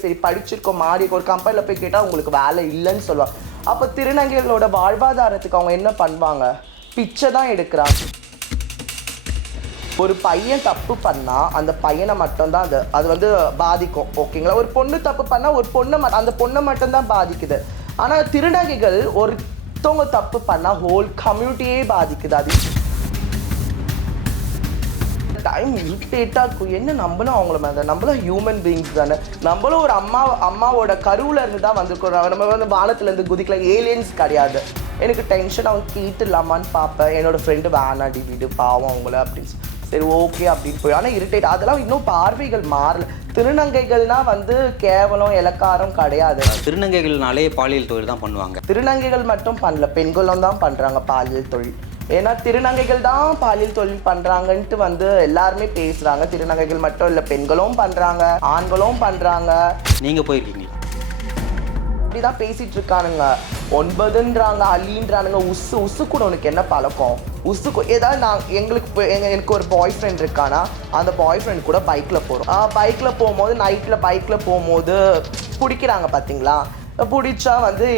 சரி படிச்சிருக்கோம் மாறி ஒரு கம்பெனியில் போய் கேட்டால் உங்களுக்கு வேலை இல்லைன்னு சொல்லுவாங்க. அப்போ திருநங்கைகளோட வாழ்வாதாரத்துக்கு அவங்க என்ன பண்ணுவாங்க? பிச்சை தான் எடுக்கிறாங்க. ஒரு பையன் தப்பு பண்ணால் அந்த பையனை மட்டும்தான் அது அது வந்து பாதிக்கும். ஓகேங்களா ஒரு பொண்ணு தப்பு பண்ணால் ஒரு பொண்ணை ம- அந்த பொண்ணை மட்டும்தான் பாதிக்குது. ஆனால் திருநங்கைகள் ஒருத்தவங்க தப்பு பண்ணால் ஹோல் கம்யூனிட்டியே பாதிக்குது. அது டைம் இரிட்டேட்டாக இருக்கும் என்ன நம்மளும் அவங்கள மாதிரி நம்மளும் ஹியூமன் பீயிங்ஸ் தானே? நம்மளும் ஒரு அம்மா அம்மாவோட கருவில் இருந்து தான் வந்திருக்கிறோம். நம்ம வந்து வானத்துலேருந்து குதிக்கல. ஏலியன்ஸ் கிடையாது. எனக்கு டென்ஷன் அவங்க கேட்டுலாமான்னு பார்ப்பேன். என்னோட ஃப்ரெண்டு வேணாடி வீடு பாவம் அவங்கள அப்படின்னு. சரி ஓகே அப்படின்னு போய். ஆனால் இரிட்டேட் அதெல்லாம் இன்னும் பார்வைகள் மாறல. திருநங்கைகள்னா வந்து கேவலம் இலக்காரம் கிடையாது. திருநங்கைகள்னாலே பாலியல் தொழில் தான் பண்ணுவாங்க. திருநங்கைகள் மட்டும் பண்ணல. பெண்களும் தான் பண்றாங்க பாலியல் தொழில். ஏன்னா திருநங்கைகள் தான் பாலியல் தொழில் பண்றாங்கன்ட்டு வந்து எல்லாருமே பேசுறாங்க. திருநங்கைகள் மட்டும் இல்ல பெண்களும் பண்றாங்க ஆண்களும் பண்றாங்க. நீங்கள் போயிருக்கீங்களா? அப்படிதான் பேசிட்டு இருக்கானுங்க. ஒன்பதுன்றாங்க அலின்றானுங்க உசு உசு கூட உனக்கு என்ன பழக்கம்? உசு ஏதாவது நான் எங்களுக்கு எனக்கு ஒரு பாய் ஃப்ரெண்ட் இருக்கானா அந்த பாய் ஃப்ரெண்ட் கூட பைக்கில் போகிறோம் பைக்கில் போகும்போது நைட்டில் பைக்கில் போகும்போது பிடிக்கிறாங்க பார்த்தீங்களா பிடிச்சா வந்து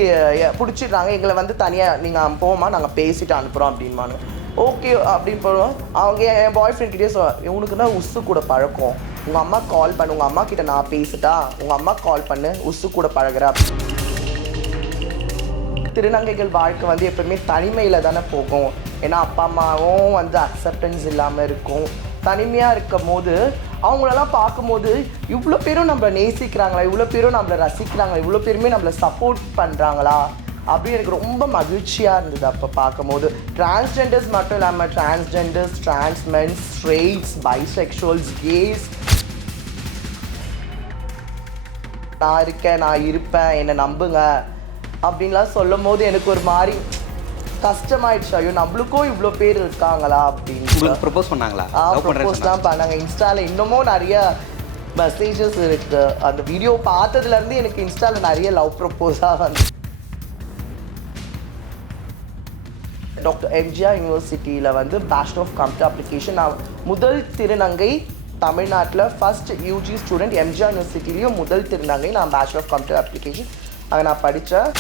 பிடிச்சிடுறாங்க. எங்களை வந்து தனியாக நீங்கள் போமா நாங்கள் பேசிட்டு அனுப்புகிறோம் அப்படின்பானு ஓகே அப்படின்னு போகிறோம் அவங்க என் பாய் ஃப்ரெண்ட் கிட்டே சொல்ல உனக்கு உசு கூட பழக்கம். உங்கள் அம்மா கால் பண்ணு. உங்கள் அம்மா கிட்ட நான் பேசிட்டா உங்கள் அம்மா கால் பண்ணு. உசு கூட பழகிற. திருநங்கைகள் வாழ்க்கை வந்து எப்பவுமே தனிமையில் தானே போகும். ஏன்னா அப்பா அம்மாவும் வந்து அக்செப்டன்ஸ் இல்லாமல் இருக்கும். தனிமையாக இருக்கும் போது அவங்களெல்லாம் பார்க்கும்போது இவ்வளோ பேரும் நம்மளை நேசிக்கிறாங்களா? இவ்வளோ பேரும் நம்மளை ரசிக்கிறாங்களா? இவ்வளோ பேருமே நம்மளை சப்போர்ட் பண்ணுறாங்களா அப்படின்னு எனக்கு ரொம்ப மகிழ்ச்சியாக இருந்தது அப்போ பார்க்கும்போது. டிரான்ஸ்ஜெண்டர்ஸ் மட்டும் இல்லாமல் transgenders transmens straights bisexuals gays நான் இருக்கேன் நான் இருப்பேன் என்னை நம்புங்க. அப்படின்லாம் சொல்லும் போது எனக்கு ஒரு மாதிரி கஷ்டமாயிடுச்சு. ஐயோ நம்மளுக்கும் இவ்வளோ பேர் இருக்காங்களா அப்படின்னு ப்ரப்போஸ் பண்ணாங்களா? பண்ணுறேன் தான் பண்ணாங்க. இன்ஸ்டால இன்னமும் நிறைய மெசேஜஸ் இருக்கு. அந்த வீடியோ பார்த்ததுல இருந்து எனக்கு இன்ஸ்டால நிறைய லவ் ப்ரப்போஸாக வந்து டாக்டர் எம்ஜிஆர் யூனிவர்சிட்டியில் வந்து பேச்சுலர் ஆஃப் கம்ப்யூட்டர் அப்ளிகேஷன் நான் முதல் திருநங்கை தமிழ்நாட்டில் ஃபர்ஸ்ட் யூஜி ஸ்டூடெண்ட் எம்ஜிஆர் யூனிவர்சிட்டிலையும் முதல் திருநங்கை நான் பேச்சுலர் ஆஃப் கம்ப்யூட்டர் அப்ளிகேஷன் அங்கே நான் படித்தேன்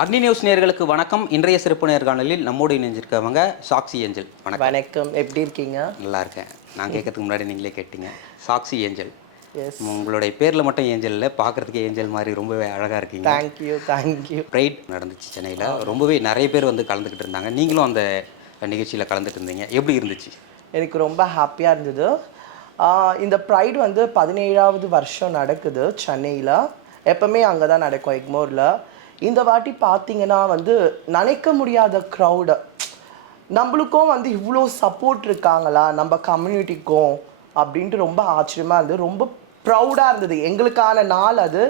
அக்னி நியூஸ் நேயர்களுக்கு வணக்கம். இன்றைய சிறப்பு நேர்காணலில் நம்மோடு இணைஞ்சிருக்கவங்க சாக்சி ஏஞ்சல். வணக்கம். வணக்கம். எப்படி இருக்கீங்க? நல்லா இருக்கேன். நான் கேட்கறதுக்கு முன்னாடி நீங்களே கேட்டீங்க. சாக்சி ஏஞ்சல். எஸ் உங்களுடைய பேரில் மட்டும் ஏஞ்சல் இல்லை பார்க்குறதுக்கு ஏஞ்சல் மாதிரி ரொம்பவே அழகாக இருக்கீங்க. தேங்க்யூ தேங்க்யூ ப்ரைட் நடந்துச்சு சென்னையில். ரொம்பவே நிறைய பேர் வந்து கலந்துக்கிட்டு இருந்தாங்க. நீங்களும் அந்த நிகழ்ச்சியில் கலந்துட்டு இருந்தீங்க. எப்படி இருந்துச்சு? எனக்கு ரொம்ப ஹாப்பியாக இருந்தது. இந்த ப்ரைட் வந்து பதினேழாவது வருஷம் நடக்குது சென்னையில். எப்பவுமே அங்கே தான் நடக்கும் எக்மோரில். இந்த வாட்டி பார்த்தீங்கன்னா வந்து நினைக்க முடியாத க்ரௌடு நம்மளுக்கும் வந்து இவ்வளோ சப்போர்ட் இருக்காங்களா? நம்ம கம்யூனிட்டிக்கும் அப்படின்ட்டு ரொம்ப ஆச்சரியமாக இருந்தது. ரொம்ப ப்ரௌடாக இருந்தது. எங்களுக்கான நாள் அது.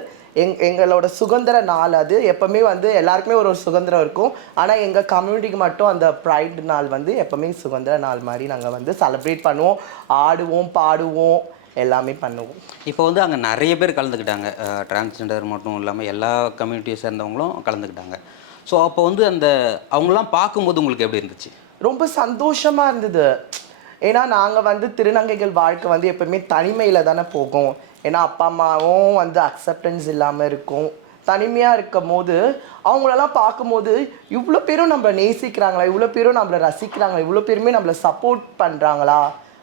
எங் எங்களோட சுதந்திர நாள் அது. எப்போவுமே வந்து எல்லாருக்குமே ஒரு ஒரு சுதந்திரம் இருக்கும். ஆனால் எங்கள் கம்யூனிட்டிக்கு மட்டும் அந்த ப்ரைட் நாள் வந்து எப்போவுமே சுதந்திர நாள் மாதிரி நாங்கள் வந்து செலிப்ரேட் பண்ணுவோம். ஆடுவோம் பாடுவோம். எல்லாமே பண்ணுவோம். இப்போ வந்து அங்கே நிறைய பேர் கலந்துக்கிட்டாங்க. டிரான்ஸ்ஜெண்டர் மட்டும் இல்லாமல் எல்லா கம்யூனிட்டியை சேர்ந்தவங்களும் கலந்துக்கிட்டாங்க. ஸோ அப்போ வந்து அந்த அவங்களாம் பார்க்கும்போது உங்களுக்கு எப்படி இருந்துச்சு? ரொம்ப சந்தோஷமா இருந்தது. ஏன்னா நாங்கள் வந்து திருநங்கைகள் வாழ்க்கை வந்து எப்பவுமே தனிமையில் தானே போகும். ஏன்னா அப்பா அம்மாவும் வந்து அக்செப்டன்ஸ் இல்லாமல் இருக்கும். தனிமையாக இருக்கும் போது அவங்களெல்லாம் பார்க்கும்போது இவ்வளோ பேரும் நம்மளை நேசிக்கிறாங்களா? இவ்வளோ பேரும் நம்மளை ரசிக்கிறாங்களா? இவ்வளோ பேருமே நம்மளை சப்போர்ட் பண்ணுறாங்களா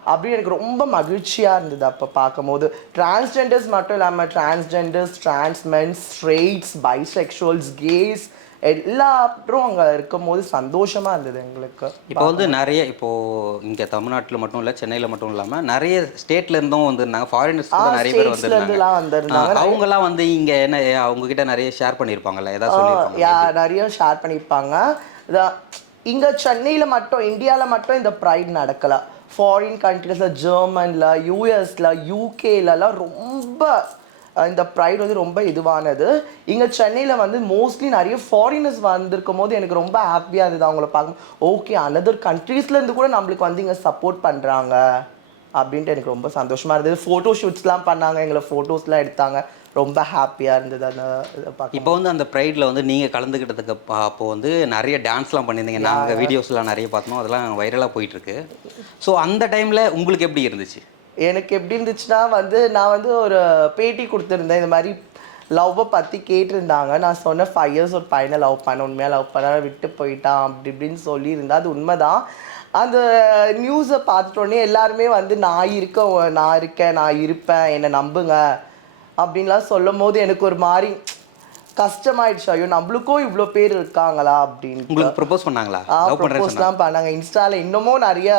அப்படின்னு எனக்கு ரொம்ப மகிழ்ச்சியாக இருந்தது அப்போ பார்க்கும்போது. டிரான்ஸ்ஜெண்டர்ஸ் மட்டும் இல்லாமல் transgenders transmens straights bisexuals gays எல்லாரும் அங்கே இருக்கும்போது சந்தோஷமாக இருந்தது எங்களுக்கு இப்போ வந்து நிறைய இப்போ இங்கே தமிழ்நாட்டில் மட்டும் இல்லை சென்னையில் மட்டும் இல்லாமல் நிறைய ஸ்டேட்ல இருந்தும் வந்திருந்தாங்க. ஃபாரினர்ஸ் நிறைய பேர் வந்திருந்தாங்க. அவங்கெல்லாம் வந்து இங்கே என்ன அவங்க கிட்ட நிறைய ஷேர் பண்ணியிருப்பாங்கல்ல ஏதாவது நிறைய ஷேர் பண்ணியிருப்பாங்க. இங்கே சென்னையில் மட்டும் இந்தியாவில் மட்டும் இந்த ப்ரைட் நடக்கல. ஃபாரின் கண்ட்ரீஸில் ஜெர்மனில் யூஎஸில் யூகேலலாம் ரொம்ப இந்த ப்ரைட் வந்து ரொம்ப இதுவானது. இங்கே சென்னையில் வந்து மோஸ்ட்லி நிறைய ஃபாரினர்ஸ் வந்திருக்கும் போது எனக்கு ரொம்ப ஹாப்பியாக இருந்தது. அவங்கள பார்க்க ஓகே அனதர் கண்ட்ரீஸ்லேருந்து கூட நம்மளுக்கு வந்து இங்கே சப்போர்ட் பண்ணுறாங்க அப்படின்ட்டு எனக்கு ரொம்ப சந்தோஷமாக இருந்தது. ஃபோட்டோ ஷூட்ஸ்லாம் பண்ணாங்க எங்களை ஃபோட்டோஸ்லாம் எடுத்தாங்க. ரொம்ப ஹாப்பியாக இருந்தது அந்த இப்போ வந்து அந்த ப்ரைடில் வந்து நீங்கள் கலந்துக்கிட்டதுக்கு அப்ப- வந்து நிறைய டான்ஸ்லாம் பண்ணியிருந்தீங்க. நாங்கள் வீடியோஸ்லாம் நிறைய பார்த்தோம். அதெல்லாம் வைரலாக போயிட்டுருக்கு. ஸோ அந்த டைமில் உங்களுக்கு எப்படி இருந்துச்சு? எனக்கு எப்படி இருந்துச்சுன்னா வந்து நான் வந்து ஒரு பேட்டி கொடுத்துருந்தேன். இந்த மாதிரி லவ்வை பற்றி கேட்டிருந்தாங்க. நான் சொன்னேன் ஃபைவ் இயர்ஸ் ஒரு பையனை லவ் பண்ண உண்மையாக லவ் பண்ண விட்டு போயிட்டான் அப்படி இப்படின்னு சொல்லியிருந்தேன் அது உண்மைதான். அந்த நியூஸை பார்த்துட்டோடனே எல்லாருமே வந்து நான் இருக்க நான் இருக்கேன் நான் இருப்பேன் என்னை நம்புங்க. அப்படின்லாம் சொல்லும் போது எனக்கு ஒரு மாதிரி கஷ்டமாயிடுச்சு. ஐயோ நம்மளுக்கும் இவ்வளோ பேர் இருக்காங்களா அப்படின்னு உங்களுக்கு ப்ரப்போஸ் பண்ணாங்களா? ப்ரப்போஸ்லாம் பண்ணாங்க. இன்ஸ்டால இன்னமும் நிறைய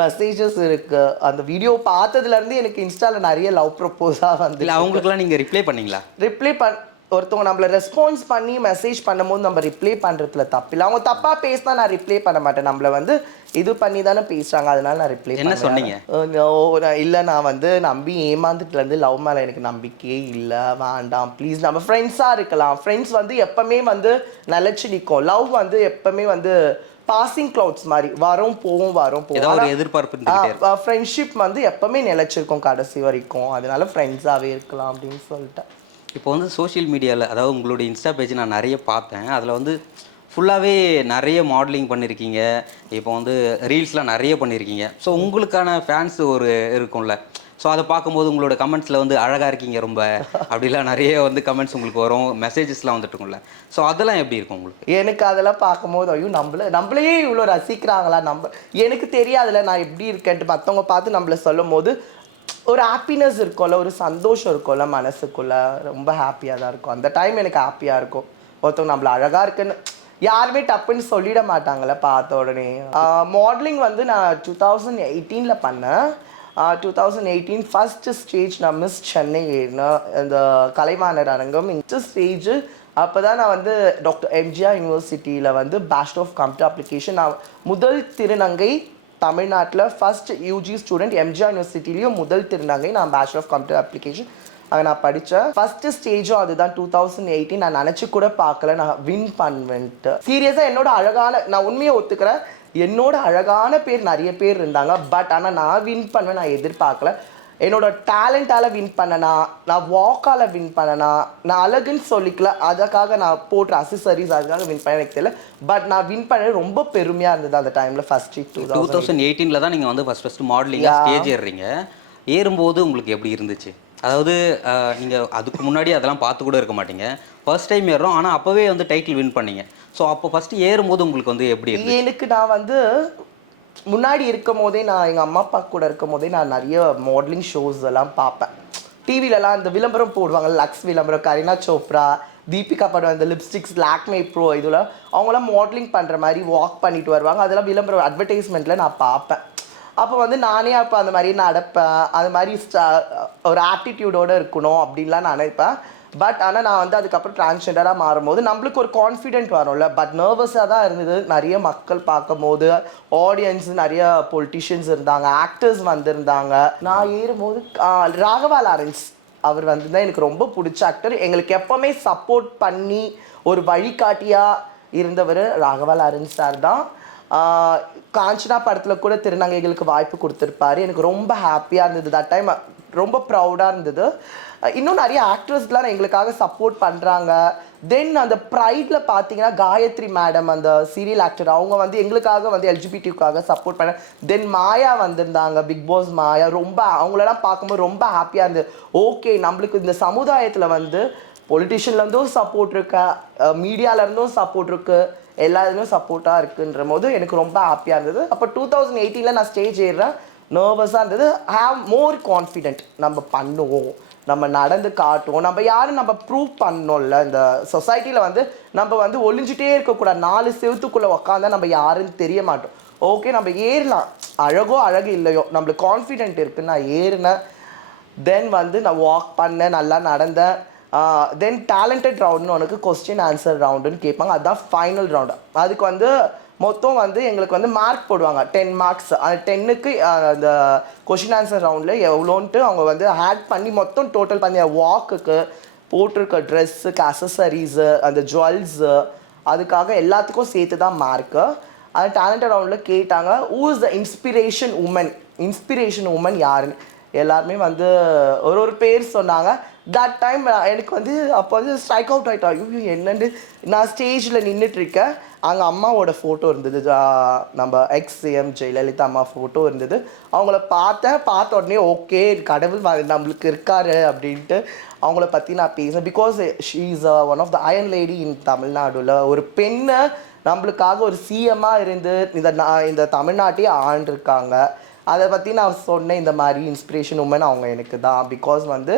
மெசேஜஸ் இருக்கு. அந்த வீடியோ பார்த்ததுல இருந்து எனக்கு இன்ஸ்டால நிறைய லவ் ப்ரப்போஸா வந்து இல்லை அவங்களுக்குலாம் நீங்கள் ரிப்ளை பண்ணீங்களா? ரிப்ளை பண் ஒருத்தவங்க நம்மள ரெஸ்பான்ஸ் பண்ணி மெசேஜ் பண்ணும்போது நம்ம ரிப்ளை பண்றதுல தப்பில்லை அவங்க தப்பா பேசினா நான் ரிப்ளை பண்ண மாட்டேன். நம்மள வந்து இது பண்ணி தானே பேசுறாங்க. அதனால நான் ரிப்ளை என்ன சொன்னீங்க? இல்லை. நான் வந்து நம்பி ஏமாந்துட்டுல இருந்து லவ் மேல எனக்கு நம்பிக்கையே இல்லை. வேண்டாம். ப்ளீஸ் நம்ம ஃப்ரெண்ட்ஸாக இருக்கலாம். ஃப்ரெண்ட்ஸ் வந்து எப்பவுமே வந்து நிலைச்சு நிற்கும் லவ் வந்து எப்பவுமே வந்து பாசிங் க்ளவுட்ஸ் மாதிரி. வரும் போகும் வரும் ஆனா- எதிர்பார்ப்பு ஃப்ரெண்ட்ஷிப் வந்து எப்பவுமே நிலைச்சிருக்கும் கடைசி வரைக்கும். அதனால ஃப்ரெண்ட்ஸாகவே இருக்கலாம் அப்படின்னு சொல்லிட்டேன். இப்போ வந்து சோஷியல் மீடியாவில் அதாவது உங்களுடைய இன்ஸ்டா பேஜ் நான் நிறைய பார்த்தேன். அதில் வந்து ஃபுல்லாகவே நிறைய மாடலிங் பண்ணியிருக்கீங்க இப்போ வந்து ரீல்ஸ்லாம் நிறைய பண்ணியிருக்கீங்க ஸோ உங்களுக்கான ஃபேன்ஸ் ஒரு இருக்கும்ல. ஸோ அதை பார்க்கும்போது உங்களோட கமெண்ட்ஸில் வந்து அழகாக இருக்கீங்க ரொம்ப. அப்படிலாம் நிறைய வந்து கமெண்ட்ஸ் உங்களுக்கு வரும். மெசேஜஸ்லாம் வந்துட்டுருக்கும்ல ஸோ அதெல்லாம் எப்படி இருக்கும் உங்களுக்கு? எனக்கு அதெல்லாம் பார்க்கும்போது ஐயோ நம்மள நம்மளையே இவ்வளோ ரசிக்கிறாங்களா? நம்ம எனக்கு தெரியாதுல நான் எப்படி இருக்கேன்ட்டு மற்றவங்க பார்த்து நம்மள சொல்லும் போது ஒரு ஹாப்பினஸ் இருக்கும்ல ஒரு சந்தோஷம் இருக்கும்ல மனசுக்குள்ள. ரொம்ப ஹாப்பியாக தான் இருக்கும். அந்த டைம் எனக்கு ஹாப்பியாக இருக்கும். ஒருத்தவங்க நம்மள அழகாக இருக்குன்னு யாருமே டப்புன்னு சொல்லிட மாட்டாங்கல்ல பார்த்த உடனே. மாடலிங் வந்து நான் டூ தௌசண்ட் எயிட்டீனில் பண்ணேன். Two thousand eighteen first stage நான் மிஸ் சென்னை ஏறினேன். இந்த கலைவாணர் அரங்கம். இந்த ஸ்டேஜ் அப்போ தான் நான் வந்து டாக்டர் எம்ஜிஆர் யூனிவர்சிட்டியில் வந்து பேஸ்ட் ஆஃப் கம்ப்யூட்டர் அப்ளிகேஷன் நான் முதல் திருநங்கை தமிழ்நாட்டில் ஃபஸ்ட் யூஜி ஸ்டூடெண்ட் எம்ஜிஆர் யூனிவர்சிட்டிலையும் முதல் திருநங்கை நான் பேச்சுலர் ஆஃப் கம்ப்யூட்டர் அப்ளிகேஷன் அங்கே நான் படித்தேன் ஃபர்ஸ்ட் ஸ்டேஜும் அதுதான். டூ தௌசண்ட் எயிட்டீன் நான் நினச்சி கூட பார்க்கல. நான் வின் பண்ணுவேன்ட்டு. சீரியஸாக என்னோட அழகான நான் உண்மையை ஒத்துக்கிறேன். என்னோட அழகான பேர் நிறைய பேர் இருந்தாங்க. பட் ஆனால் நான் வின் பண்ணுவேன். நான் எதிர்பார்க்கல. என்னோட டேலண்டால வின் பண்ணனா நான் வாக்கால வின் பண்ணனா நான் அழகுன்னு சொல்லிக்கல. அதுக்காக நான் போட்ட அசிசரிஸ் அதுக்காக வின் பண்ண எனக்கு தெரியல பட் நான் வின் பண்ண ரொம்ப பெருமையாக இருந்தது அந்த டைமில் ஃபர்ஸ்ட் டூ டூ தௌசண்ட் எயிட்டீனில் தான் நீங்கள் வந்து ஃபஸ்ட் ஃபஸ்ட்டு மாடலிங்காக ஸ்டேஜ் ஏறுறீங்க. ஏறும்போது உங்களுக்கு எப்படி இருந்துச்சு? அதாவது நீங்கள் அதுக்கு முன்னாடி அதெல்லாம் பார்த்து கூட இருக்க மாட்டீங்க. ஃபர்ஸ்ட் டைம் ஏறுறோம் ஆனால் அப்போவே வந்து டைட்டில் வின் பண்ணீங்க. ஸோ அப்போ ஃபஸ்ட்டு ஏறும்போது உங்களுக்கு வந்து எப்படி எனக்கு நான் வந்து முன்னாடி இருக்கும் போதே நான் எங்கள் அம்மா அப்பா கூட இருக்கும் போதே நான் நிறைய மாடலிங் ஷோஸ் எல்லாம் பார்ப்பேன். டிவிலலாம் இந்த விளம்பரம் போடுவாங்க லக்ஸ் விளம்பரம் கரீனா சோப்ரா தீபிகா படம் இந்த லிப்ஸ்டிக்ஸ் லாக்மே ப்ரோ இதெல்லாம் அவங்களாம் மாடலிங் பண்ணுற மாதிரி வாக் பண்ணிட்டு வருவாங்க. அதெல்லாம் விளம்பரம் அட்வர்டைஸ்மெண்ட்டில் நான் பார்ப்பேன். அப்போ வந்து நானே அப்போ அந்த மாதிரி நடப்பேன். அது மாதிரி ஒரு ஆட்டிடியூடோடு இருக்கணும் அப்படின்லாம் நான் நினைப்பேன் பட் ஆனால் நான் வந்து அதுக்கப்புறம் டிரான்ஸ்ஜெண்டராக மாறும்போது நம்மளுக்கு ஒரு கான்ஃபிடென்ட் வரும்ல. பட் நர்வஸாக தான் இருந்தது. நிறைய மக்கள் பார்க்கும்போது ஆடியன்ஸ் நிறைய பொலிட்டிஷியன்ஸ் இருந்தாங்க ஆக்டர்ஸ் வந்திருந்தாங்க. நான் ஏறும்போது ராகவா லாரன்ஸ் அவர் வந்து தான் எனக்கு ரொம்ப பிடிச்ச ஆக்டர் எங்களுக்கு எப்போவுமே சப்போர்ட் பண்ணி ஒரு வழிகாட்டியாக இருந்தவர் ராகவா லாரன்ஸ் சார் தான். காஞ்சனா படத்தில் கூட திருநங்கைகளுக்கு வாய்ப்பு கொடுத்துருப்பாரு. எனக்கு ரொம்ப ஹாப்பியாக இருந்தது. தட் டைம் ரொம்ப ப்ரௌடாக இருந்தது. இன்னும் நிறைய ஆக்ட்ரஸ்லாம் எங்களுக்காக சப்போர்ட் பண்ணுறாங்க தென் அந்த ப்ரைடில் பார்த்தீங்கன்னா காயத்ரி மேடம் அந்த சீரியல் ஆக்டர் அவங்க வந்து எங்களுக்காக வந்து எல்ஜிபிடிக்காக சப்போர்ட் பண்ண தென் மாயா வந்திருந்தாங்க பிக் பாஸ் மாயா. ரொம்ப அவங்களெல்லாம் பார்க்கும்போது ரொம்ப ஹாப்பியாக இருந்தது. ஓகே நம்மளுக்கு இந்த சமுதாயத்தில் வந்து பொலிட்டிஷியன்லேருந்தும் சப்போர்ட் இருக்கு மீடியாவிலேருந்தும் சப்போர்ட் இருக்குது எல்லா இதுலையும் சப்போர்ட்டாக இருக்குன்ற போது எனக்கு ரொம்ப ஹாப்பியாக இருந்தது. அப்போ டூ தௌசண்ட் எயிட்டியில் நான் ஸ்டேஜ் ஏறுறேன். நர்வஸாக இருந்தது. ஹாவ் மோர் கான்ஃபிடென்ட் நம்ம பண்ணுவோம். நம்ம நடந்து காட்டுவோம். நம்ம யாரும் நம்ம ப்ரூவ் பண்ணோம்ல. இந்த சொசைட்டியில் வந்து நம்ம வந்து ஒளிஞ்சிட்டே இருக்கக்கூடாது. நாலு செவத்துக்குள்ளே உக்காந்தா நம்ம யாருன்னு தெரிய மாட்டோம். ஓகே நம்ம ஏறலாம். அழகோ அழகு இல்லையோ. நம்மளுக்கு கான்ஃபிடென்ட் இருக்குன்னு நான் ஏறினேன். தென் வந்து நான் வாக் பண்ணேன். நல்லா நடந்தேன். தென் டேலண்டட் ரவுண்ட்னு உனக்கு கொஸ்டின் ஆன்சர் ரவுண்டுன்னு கேட்பாங்க. அதுதான் ஃபைனல் ரவுண்டு அதுக்கு வந்து மொத்தம் வந்து எங்களுக்கு வந்து மார்க் போடுவாங்க. டென் மார்க்ஸ் அந்த டென்னுக்கு அந்த கொஷின் ஆன்சர் ரவுண்டில் எவ்வளோன்ட்டு அவங்க வந்து ஆட் பண்ணி மொத்தம் டோட்டல் பண்ணி வாக்குக்கு போட்டிருக்க ட்ரெஸ்ஸுக்கு அசசரிஸு அந்த ஜுவல்ஸு அதுக்காக எல்லாத்துக்கும் சேர்த்து தான் மார்க்கு அது டேலண்டட் ரவுண்டில் கேட்டாங்க who's the inspiration woman inspiration woman யாருன்னு. எல்லாருமே வந்து ஒரு ஒரு பேர் சொன்னாங்க. தட் டைம் எனக்கு வந்து அப்போ வந்து ஸ்ட்ரைக் அவுட் ஆகிட்டா ஐயோ என்னென்னு நான் ஸ்டேஜில் நின்றுட்டுருக்கேன் அங்கே அம்மாவோட ஃபோட்டோ இருந்தது. நம்ம எக்ஸ் சிஎம் ஜெயலலிதா அம்மா ஃபோட்டோ இருந்தது. அவங்கள பார்த்தேன். பார்த்த உடனே ஓகே கடவுள் நம்மளுக்கு இருக்காரு அப்படின்ட்டு அவங்கள பற்றி நான் பேசினேன். Because she is one of the iron lady in தமிழ்நாடுல. ஒரு பெண்ணை நம்மளுக்காக ஒரு சிஎம்மாக இருந்து இந்த நான் இந்த தமிழ்நாட்டையே ஆண்டிருக்காங்க. அதை பற்றி நான் சொன்னேன். இந்த மாதிரி இன்ஸ்பிரேஷன் உமன் அவங்க எனக்கு தான். பிகாஸ் வந்து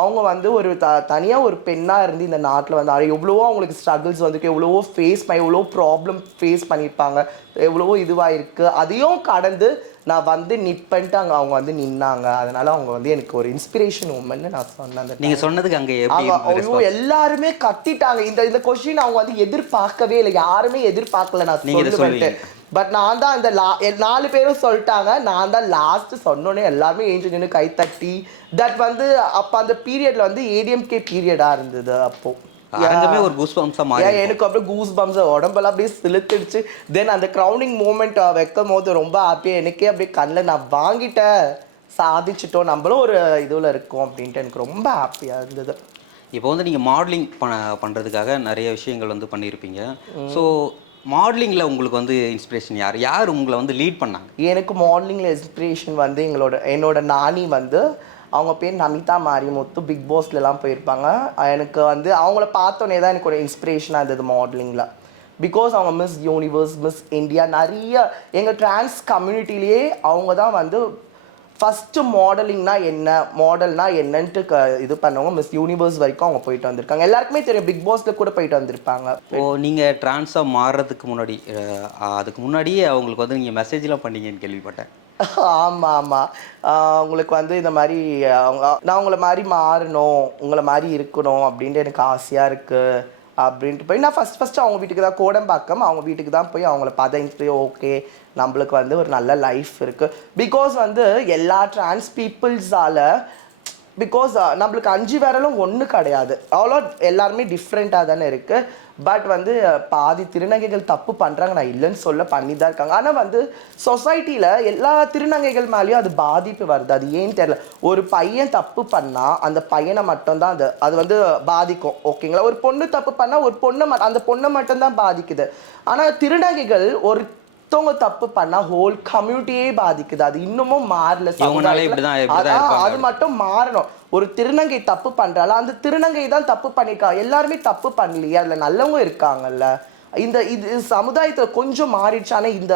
அவங்க வந்து ஒரு த தனியாக ஒரு பெண்ணாக இருந்து இந்த நாட்டில் வந்து எவ்வளவோ அவங்களுக்கு ஸ்ட்ரகிள்ஸ் வந்துருக்கு எவ்வளவோ ஃபேஸ் பண்ணி எவ்வளோ ப்ராப்ளம் ஃபேஸ் பண்ணியிருப்பாங்க எவ்வளவோ இதுவாக இருக்குது அதையும் கடந்து நான் வந்து நிப்பன்ட்டு அங்கே அவங்க வந்து நின்னாங்க. அதனால அவங்க வந்து எனக்கு ஒரு இன்ஸ்பிரேஷன் உமன்னு நான் சொன்னேன் அந்த நீங்க சொன்னதுக்கு அங்க அவங்க எல்லாருமே கத்திட்டாங்க. இந்த இந்த கொஸ்டின் அவங்க வந்து எதிர்பார்க்கவே இல்லை. யாருமே எதிர்பார்க்கல நான் சொல்லுவேன்ட்டு. பட் நான் தான் இந்த லா நாலு பேரும் சொல்லிட்டாங்க. நான் தான் லாஸ்ட் சொன்னோன்னே எல்லாருமே ஏஞ்சி நின்று கை தட்டி. தட் வந்து அப்போ அந்த பீரியட்ல வந்து ஏடிஎம்கே பீரியடா இருந்தது அப்போ. அரங்கமே ஒரு குஸ் பம்ஸா மாறி ஏன் எனக்கு அப்படியே கூஸ் பம்ஸ் உடம்பெல்லாம் அப்படியே சிலுத்துடுச்சு. தென் அந்த க்ரௌனிங் மூமெண்ட் வைக்கும் போது ரொம்ப ஹாப்பியாக எனக்கே அப்படியே கண்ணில் நான் வாங்கிட்டேன். சாதிச்சிட்டோம். நம்மளும் ஒரு இதுல இருக்கோம் அப்படின்ட்டு எனக்கு ரொம்ப ஹாப்பியாக இருந்தது. இப்போ வந்து நீங்கள் மாடலிங் ப பண்ணுறதுக்காக நிறைய விஷயங்கள் வந்து பண்ணியிருப்பீங்க. ஸோ மாடலிங்கில் உங்களுக்கு வந்து இன்ஸ்பிரேஷன் யார்? யார் உங்களை வந்து லீட் பண்ணாங்க? எனக்கு மாடலிங்கில் இன்ஸ்பிரேஷன் வந்து எங்களோட என்னோட நானி வந்து அவங்க பேர் நமிதா மாரிமுத்து பிக் பாஸ்லலாம் போயிருப்பாங்க. எனக்கு வந்து அவங்கள பார்த்தோன்னே தான் எனக்கு ஒரு இன்ஸ்பிரேஷனாக இருந்தது மாடலிங்கில் பிகாஸ் அவங்க மிஸ் யூனிவர்ஸ் மிஸ் இந்தியா நிறைய எங்கள் ட்ரான்ஸ் கம்யூனிட்டிலேயே அவங்க தான் வந்து ஃபஸ்ட்டு மாடலிங்னா என்ன? மாடல்னா என்னன்ட்டு க இது பண்ணவங்க மிஸ் யூனிவர்ஸ் வரைக்கும் அவங்க போயிட்டு வந்திருக்காங்க. எல்லாருக்குமே தெரியும் பிக் பாஸ்ல கூட போயிட்டு வந்திருப்பாங்க. ஓ நீங்கள் ட்ரான்ஸாக மாறுறதுக்கு முன்னாடி அதுக்கு முன்னாடியே அவங்களுக்கு வந்து நீங்கள் மெசேஜ்லாம் பண்ணீங்கன்னு கேள்விப்பட்டேன். ஆமா ஆமா. ஆஹ் உங்களுக்கு வந்து இந்த மாதிரி அவங்க நான் உங்களை மாதிரி மாறணும் உங்களை மாதிரி இருக்கணும் அப்படின்ட்டு எனக்கு ஆசையா இருக்கு. அப்படின்ட்டு போய் நான் ஃபர்ஸ்ட் ஃபஸ்ட்டு அவங்க வீட்டுக்கு தான் கோடம்பாக்கம் அவங்க வீட்டுக்கு தான் போய் அவங்கள பதவிட்டு ஓகே நம்மளுக்கு வந்து ஒரு நல்ல லைஃப் இருக்குது பிகாஸ் வந்து எல்லா டிரான்ஸ் பீப்புள்ஸால் பிகாஸ் நம்மளுக்கு அஞ்சு விரலும் ஒன்று கிடையாது. அவ்வளோ எல்லாருமே டிஃப்ரெண்ட்டாக தானே இருக்குது பட் வந்து பாதி திருநங்கைகள் தப்பு பண்ணுறாங்க நான் இல்லைன்னு சொல்ல பண்ணி தான் இருக்காங்க. ஆனால் வந்து சொசைட்டியில் எல்லா திருநங்கைகள் மேலேயும் அது பாதிப்பு வருது. அது ஏன்னு தெரியல. ஒரு பையன் தப்பு பண்ணால் அந்த பையனை மட்டும்தான் அது அது வந்து பாதிக்கும். ஓகேங்களா ஒரு பொண்ணு தப்பு பண்ணால் ஒரு பொண்ணை மட் அந்த பொண்ணை மட்டும்தான் பாதிக்குது. ஆனால் திருநங்கைகள் ஒரு ஒருத்தவங்க தப்பு பண்ணா ஹோல் கம்யூனிட்டியே பாதிக்குது. அது இன்னமும் மாறல. அது மட்டும் மாறணும். ஒரு திருநங்கை தப்பு பண்றால அந்த திருநங்கை தான் தப்பு பண்ணிருக்கா? எல்லாருமே தப்பு பண்ணலையே. அதுல நல்லவங்க இருக்காங்கல்ல. இந்த இது சமுதாயத்துல கொஞ்சம் மாறிடுச்சு. இந்த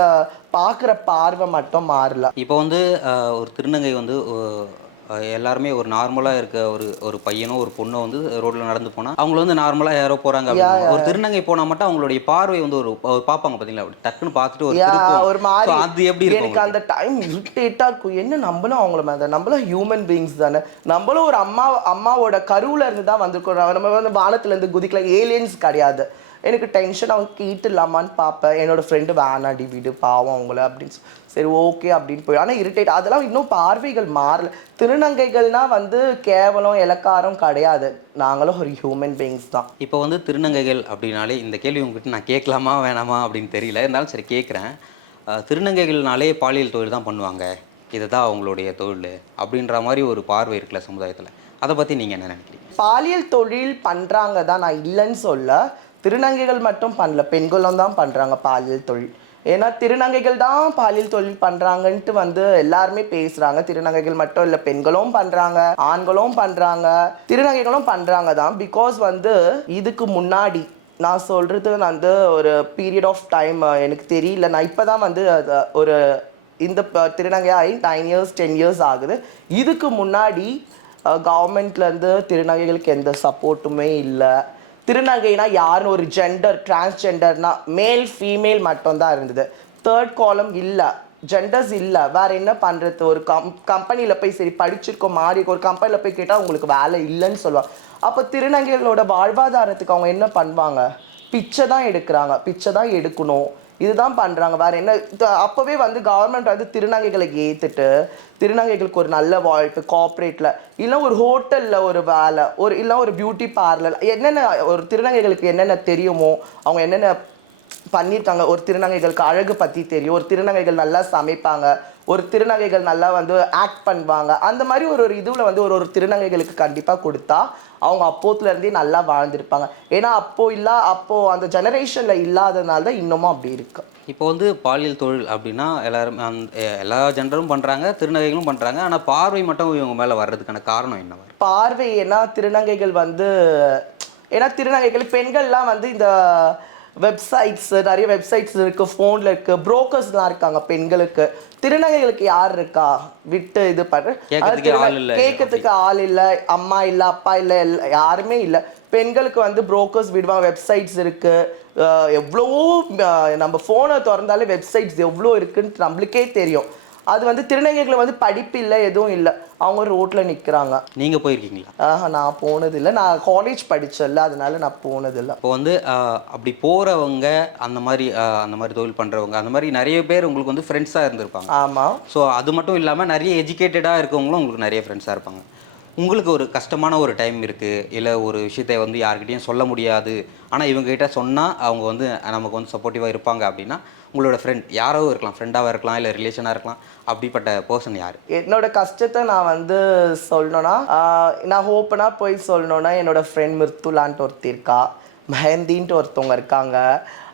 பாக்குற பார்வை மட்டும் மாறல. இப்போ வந்து ஒரு திருநங்கை வந்து எல்லாருமே ஒரு நார்மலாக இருக்க ஒரு ஒரு பையனோ ஒரு பொண்ணோ வந்து ரோட்ல நடந்து போனால் அவங்கள வந்து நார்மலாக யாரோ போகிறாங்க அப்படின்னு ஒரு திருநங்கை போனால் மட்டும் அவங்களுடைய பார்வை வந்து ஒரு பார்ப்பாங்க பார்த்தீங்களா அப்படி டக்குன்னு பார்த்துட்டு ஒரு. ஒரு மாதிரி அது எப்படி எனக்கு அந்த டைம் இரிட்டேட்டா இருக்கும். என்ன நம்மளும் அவங்கள மாதிரி நம்மளும் ஹியூமன் பீயிங்ஸ் தானே? நம்மளும் ஒரு அம்மா அம்மாவோட கருவுல இருந்து தான் வந்திருக்கோம். நம்ம வந்து வானத்துல இருந்து குதிக்கல. ஏலியன்ஸ் கிடையாது. எனக்கு டென்ஷன் அவங்க கேட்டு இல்லாமான்னு பார்ப்பேன். என்னோட ஃப்ரெண்டு வேணாடி விடு பாவம் அவங்கள அப்படின்னு சரி ஓகே அப்படின்னு போய் ஆனால் இரிட்டேட் அதெல்லாம் இன்னும் பார்வைகள் மாறல. திருநங்கைகள்னா வந்து கேவலம் இலக்காரம் கிடையாது. நாங்களும் ஒரு ஹியூமன் பீயிங்ஸ் தான். இப்போ வந்து திருநங்கைகள் அப்படின்னாலே இந்த கேள்வி உங்ககிட்ட நான் கேட்கலாமா வேணாமா அப்படின்னு தெரியல. இருந்தாலும் சரி கேட்குறேன். திருநங்கைகள்னாலே பாலியல் தொழில் தான் பண்ணுவாங்க. இதுதான் அவங்களுடைய தொழில் அப்படின்ற மாதிரி ஒரு பார்வை இருக்குல்ல சமுதாயத்தில். அதை பற்றி நீங்கள் என்ன நினைக்கிறீங்க? பாலியல் தொழில் பண்றாங்க தான் நான் இல்லைன்னு சொல்ல. திருநங்கைகள் மட்டும் பண்ணல பெண்களும் தான் பண்ணுறாங்க பாலியல் தொழில். ஏன்னா திருநங்கைகள் தான் பாலியல் தொழில் பண்ணுறாங்கன்ட்டு வந்து எல்லாருமே பேசுகிறாங்க திருநங்கைகள் மட்டும் இல்லை பெண்களும் பண்ணுறாங்க ஆண்களும் பண்ணுறாங்க திருநங்கைகளும் பண்ணுறாங்க தான். பிகாஸ் வந்து இதுக்கு முன்னாடி நான் சொல்கிறது வந்து ஒரு பீரியட் ஆஃப் டைம் எனக்கு தெரியல. நான் இப்போ தான் வந்து ஒரு இந்த ப- திருநங்கையாகி நைன் இயர்ஸ் டென் இயர்ஸ் ஆகுது. இதுக்கு முன்னாடி கவர்மெண்ட்லேருந்து திருநங்கைகளுக்கு எந்த சப்போர்ட்டுமே இல்லை. திருநங்கைனா யாருன்னு ஒரு ஜெண்டர் டிரான்ஸ்ஜெண்டர்னா மேல் ஃபீமேல் மட்டும்தான் இருந்தது. தேர்ட் காலம் இல்லை. ஜெண்டர்ஸ் இல்லை. வேற என்ன பண்ணுறது ஒரு கம் கம்பெனியில் போய் சரி படிச்சிருக்கோம் மாறி ஒரு கம்பெனியில் போய் கேட்டால் உங்களுக்கு வேலை இல்லைன்னு சொல்லுவாங்க. அப்போ திருநங்கைகளோட வாழ்வாதாரத்துக்கு அவங்க என்ன பண்ணுவாங்க? பிச்சை தான் எடுக்கிறாங்க. பிச்சை தான் எடுக்கணும். இதுதான் பண்ணுறாங்க வேறு என்ன? அப்போவே வந்து கவர்மெண்ட் வந்து திருநங்கைகளை ஏற்றுட்டு திருநங்கைகளுக்கு ஒரு நல்ல வாய்ப்பு கார்ப்பரேட்ல இல்லை ஒரு ஹோட்டலில் ஒரு வேலை ஒரு இல்லை ஒரு பியூட்டி பார்லர் என்னென்ன ஒரு திருநங்கைகளுக்கு என்னென்ன தெரியுமோ அவங்க என்னென்ன பண்ணியிருக்காங்க ஒரு திருநங்கைகளுக்கு அழகு பற்றி தெரியும் ஒரு திருநங்கைகள் நல்லா சமைப்பாங்க ஒரு திருநங்கைகள் நல்லா வந்து ஆக்ட் பண்ணுவாங்க. அந்த மாதிரி ஒரு ஒரு இதுவில் வந்து ஒரு ஒரு திருநங்கைகளுக்கு கண்டிப்பாக கொடுத்தா அவங்க அப்போத்துல இருந்தே நல்லா வாழ்ந்திருப்பாங்க. ஏன்னா அப்போ இல்லா அப்போ அந்த ஜெனரேஷன்ல இல்லாதனால தான் இன்னமும் அப்படி இருக்கு. இப்போ வந்து பாலியல் தொழில் அப்படின்னா எல்லாரும் எல்லா ஜெண்டரும் பண்ணுறாங்க திருநங்கைகளும் பண்ணுறாங்க ஆனால் பார்வை மட்டும் இவங்க மேலே வர்றதுக்கான காரணம் இருக்கு? பார்வை ஏன்னா திருநங்கைகள் வந்து ஏன்னா திருநங்கைகள் பெண்கள்லாம் வந்து இந்த வெப்சைட்ஸ் நிறைய வெப்சைட்ஸ் இருக்கு ஃபோனில் இருக்கு புரோக்கர்ஸ்லாம் இருக்காங்க பெண்களுக்கு. திருநங்கைகளுக்கு யார் இருக்கா? விட்டு இது பண்ற கேட்கறதுக்கே ஆள் இல்ல. கேட்கறதுக்கு ஆள் இல்ல அம்மா இல்ல அப்பா இல்ல யாருமே இல்ல. பெண்களுக்கு வந்து புரோக்கர்ஸ் விடுவாங்க வெப்சைட்ஸ் இருக்கு. எவ்வளவோ நம்ம ஃபோனை திறந்தாலே வெப்சைட்ஸ் எவ்வளோ இருக்குன்னு நம்மளுக்கே தெரியும். அது வந்து திருநங்கைகளை வந்து படிப்பு இல்லை எதுவும் இல்லை. அவங்க ரோட்ல நிக்கிறாங்க. நீங்கள் போயிருக்கீங்களா? ஆஹா நான் போனதில்லை. நான் காலேஜ் படிச்சேன்ல அதனால நான் போனதில்லை. இப்போ வந்து அப்படி போகிறவங்க அந்த மாதிரி அந்த மாதிரி தொழில் பண்ணுறவங்க அந்த மாதிரி நிறைய பேர் உங்களுக்கு வந்து ஃப்ரெண்ட்ஸாக இருந்திருப்பாங்க. ஆமா. ஸோ அது மட்டும் இல்லாமல் நிறைய எஜுகேட்டடாக இருக்கவங்களும் உங்களுக்கு நிறைய ஃப்ரெண்ட்ஸாக இருப்பாங்க. உங்களுக்கு ஒரு கஷ்டமான ஒரு டைம் இருக்குது இல்லை ஒரு விஷயத்தை வந்து யார்கிட்டயும் சொல்ல முடியாது. ஆனால் இவங்ககிட்ட சொன்னால் அவங்க வந்து நமக்கு வந்து சப்போர்ட்டிவாக இருப்பாங்க அப்படின்னா உங்களோட ஃப்ரெண்ட் யாரோ இருக்கலாம் ஃப்ரெண்டாக இருக்கலாம் இல்லை ரிலேஷனாக இருக்கலாம் அப்படிப்பட்ட பர்சன் யார்? என்னோட கஷ்டத்தை நான் வந்து சொல்லணும்னா நான் ஹோப்பனாக போய் சொல்லணும்னா என்னோட ஃப்ரெண்ட் மிர்துலான்ட்டு ஒருத்தி இருக்கா மெஹந்தின்ட்டு ஒருத்தவங்க இருக்காங்க.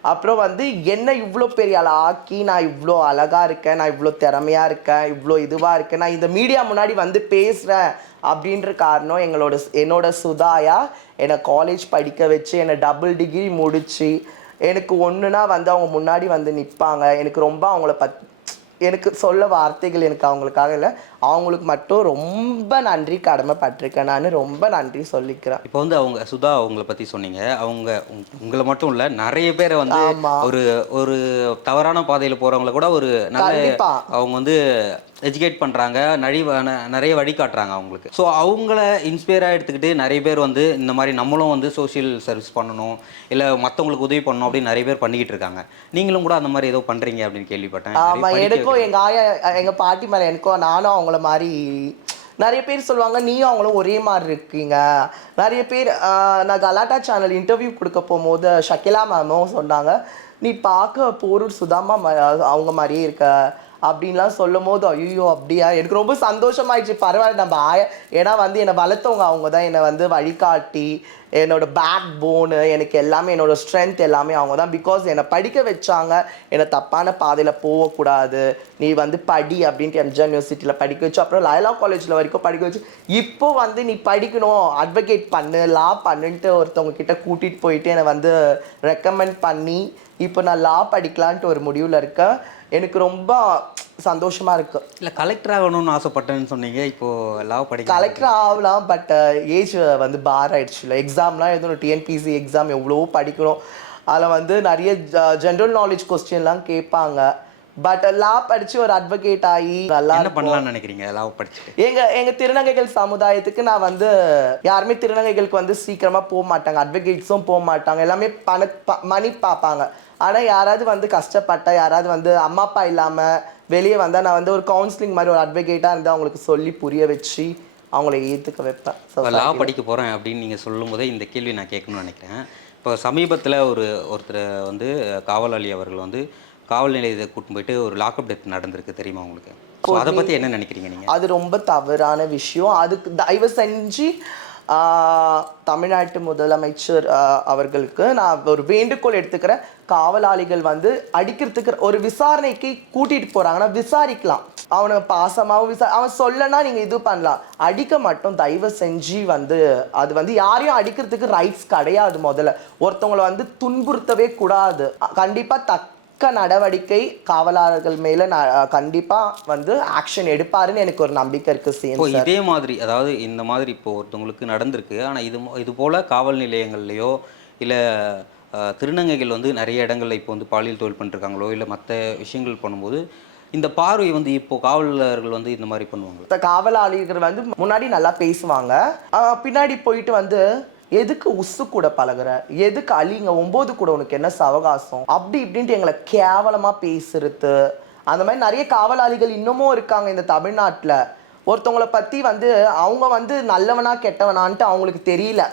அப்புறம் வந்து என்ன இவ்வளோ பெரிய ஆளாக ஆக்கி நான் இவ்வளோ அழகாக இருக்கேன் நான் இவ்வளோ திறமையாக இருக்கேன் இவ்வளோ இதுவாக இருக்கேன் நான் இந்த மீடியா முன்னாடி வந்து பேசுகிறேன் அப்படின்ற காரணம் எங்களோட என்னோட சுதாயா என்னை காலேஜ் படிக்க வச்சு என்னை டபுள் டிகிரி முடித்து எனக்கு ஒன்றுனா வந்து அவங்க முன்னாடி வந்து நிற்பாங்க எனக்கு ரொம்ப அவங்கள பத் எனக்கு சொல்ல வார்த்தைகள் எனக்கு அவங்களுக்காக இல்லை. அவங்களுக்கு மட்டும் ரொம்ப நன்றி கடமைப்பட்டிருக்கேன். நான் ரொம்ப நன்றி சொல்லிக்கிறேன். இப்போ வந்து அவங்க சுதா அவங்கள பற்றி சொன்னீங்க. அவங்க உங்க- உங்களை மட்டும் இல்லை நிறைய பேரை வந்து. ஒரு ஒரு தவறான பாதையில் போகிறவங்கள கூட ஒரு நல்ல. அவங்க வந்து எஜுகேட் பண்ணுறாங்க நழி ந- நிறைய வழிகாட்டுறாங்க அவங்களுக்கு. ஸோ அவங்கள இன்ஸ்பயராக எடுத்துக்கிட்டு நிறைய பேர் வந்து இந்த மாதிரி நம்மளும் வந்து சோஷியல் சர்வீஸ் பண்ணணும் இல்லை மற்றவங்களுக்கு உதவி பண்ணணும் அப்படின்னு நிறைய பேர் பண்ணிக்கிட்டு இருக்காங்க. நீங்களும் கூட அந்த மாதிரி ஏதோ பண்ணுறீங்க அப்படின்னு கேள்விப்பட்டேன். நிறைய ஆமா படிக்க எனக்கும் எங்க ஆயா எங்க பாட்டி மேல எனக்கும் நானும் அவங்கள மாதிரி நிறைய பேர் சொல்லுவாங்க நீயும் அவங்களும் ஒரே மாதிரி இருக்கீங்க. நிறைய பேர் நான் கலாட்டா சேனல் இன்டர்வியூ கொடுக்க போகும்போது ஷக்கிலா மேமும் சொன்னாங்க நீ பார்க்க போரூர் சுதாமா அவங்க மாதிரியே இருக்க. அப்படின்லாம் சொல்லும் போது ஐயோ அப்படியா? எனக்கு ரொம்ப சந்தோஷமாயிடுச்சு. பரவாயில்ல நம்ம ஆய ஏன்னா வந்து என்னை வளர்த்தவங்க அவங்க தான் என்னை வந்து வழிகாட்டி என்னோட பேக் போனு எனக்கு எல்லாமே என்னோட ஸ்ட்ரென்த் எல்லாமே அவங்க தான். பிகாஸ் என்னை படிக்க வச்சாங்க என்னை தப்பான பாதையில் போகக்கூடாது. நீ வந்து படி அப்படின்ட்டு எம்ஜிஆர் யூனிவர்சிட்டியில் படிக்க வச்சு அப்புறம் லயலா காலேஜில் வரைக்கும் படிக்க வச்சு இப்போ வந்து நீ படிக்கணும் அட்வொகேட் பண்ணு லா பண்ணுன்ட்டு ஒருத்தவங்க கிட்ட கூட்டிகிட்டு போயிட்டு என்னை வந்து ரெக்கமெண்ட் பண்ணி இப்போ நான் லா படிக்கலான்ட்டு ஒரு முடிவில் இருக்கேன். எனக்கு ரொம்ப சந்தோஷமா இருக்கு. இல்லை கலெக்டர் ஆகணும்னு ஆசைப்பட்டேன்னு சொன்னீங்க இப்போ லவ் படிக்க கலெக்டர் ஆகலாம் பட் ஏஜ் வந்து பார் ஆயிடுச்சுல எக்ஸாம்லாம் எழுதணும் டிஎன்பிசி எக்ஸாம் எவ்வளவோ படிக்கணும் அதில் வந்து நிறைய ஜென்ரல் நாலேஜ் கொஸ்டின்லாம் கேட்பாங்க. பட் லா படிச்சு ஒரு அட்வொகேட் ஆகி நல்லா என்ன பண்ணலாம்னு நினைக்கிறீங்க லவ் படிச்சுட்டு? எங்க எங்க திருநங்கைகள் சமுதாயத்துக்கு நான் வந்து யாருமே திருநங்கைகளுக்கு வந்து சீக்கிரமா போக மாட்டாங்க. அட்வொகேட்ஸும் போக மாட்டாங்க. எல்லாமே பண மணி பார்ப்பாங்க ஆனா யாராவது வந்து கஷ்டப்பட்டா யாராவது வந்து அம்மா அப்பா இல்லாம வெளியே வந்தா நான் வந்து ஒரு கவுன்சிலிங் மாதிரி ஒரு அட்வொகேட்டா இருந்து அவங்களுக்கு சொல்லி புரிய வச்சு அவங்கள ஏத்துக்க வைப்பேன். லா ல. படிக்க போகிறேன் அப்படின்னு நீங்கள் சொல்லும் போதே இந்த கேள்வி நான் கேட்கணும்னு நினைக்கிறேன். இப்போ சமீபத்தில் ஒரு ஒருத்தர் வந்து காவலாளி அவர்கள் வந்து காவல் நிலையத்தை கூட்டிட்டு போயிட்டு ஒரு லாக்அப் டெத் நடந்திருக்கு தெரியுமா உங்களுக்கு? ஸோ அதை பற்றி என்ன நினைக்கிறீங்க நீங்கள் அது ரொம்ப தவறான விஷயம். அதுக்கு தயவு செஞ்சு தமிழ்நாட்டு முதலமைச்சர் அவர்களுக்கு நான் ஒரு வேண்டுகோள் எடுத்துக்கிறேன். காவலாளிகள் வந்து அடிக்கிறதுக்கு ஒரு விசாரணைக்கு கூட்டிட்டு போறாங்கன்னா விசாரிக்கலாம். அவனை பாசமாவும் விசா அவன் சொல்லனா நீங்க இது பண்ணலாம். அடிக்க மட்டும் தயவு செஞ்சு வந்து அது வந்து யாரையும் அடிக்கிறதுக்கு ரைட்ஸ் கிடையாது முதல்ல. ஒருத்தவங்களை வந்து துன்புறுத்தவே கூடாது. கண்டிப்பா தக்க தக்க நடவடிக்கை காவலாளர்கள் மேல நான் அஹ், கண்டிப்பா வந்து ஆக்ஷன் எடுப்பாருன்னு எனக்கு ஒரு நம்பிக்கை இருக்கு இப்போ சேம் இதே மாதிரி அதாவது இந்த மாதிரி இப்போ ஒருத்தவங்களுக்கு நடந்திருக்கு. ஆனால் இது இது போல் காவல் நிலையங்கள்லையோ இல்லை திருநங்கைகள் வந்து நிறைய இடங்கள்ல இப்போ வந்து பாலியல் தொழில் பண்ணிருக்காங்களோ இல்லை மற்ற விஷயங்கள் பண்ணும்போது இந்த பார்வை வந்து இப்போ காவலர்கள் வந்து இந்த மாதிரி பண்ணுவாங்க காவலாளிகள் வந்து முன்னாடி நல்லா பேசுவாங்க. பின்னாடி போயிட்டு வந்து எதுக்கு உசு கூட பழகுற? எதுக்கு அழிங்க? ஒம்பது கூட உனக்கு என்ன சவகாசம்? அப்படி இப்படின்ட்டு எங்களை கேவலமாக பேசுறது. அந்த மாதிரி நிறைய காவலாளிகள் இன்னமும் இருக்காங்க இந்த தமிழ்நாட்டில். ஒருத்தவங்கள பற்றி வந்து அவங்க வந்து நல்லவனா கெட்டவனான்ட்டு அவங்களுக்கு தெரியல.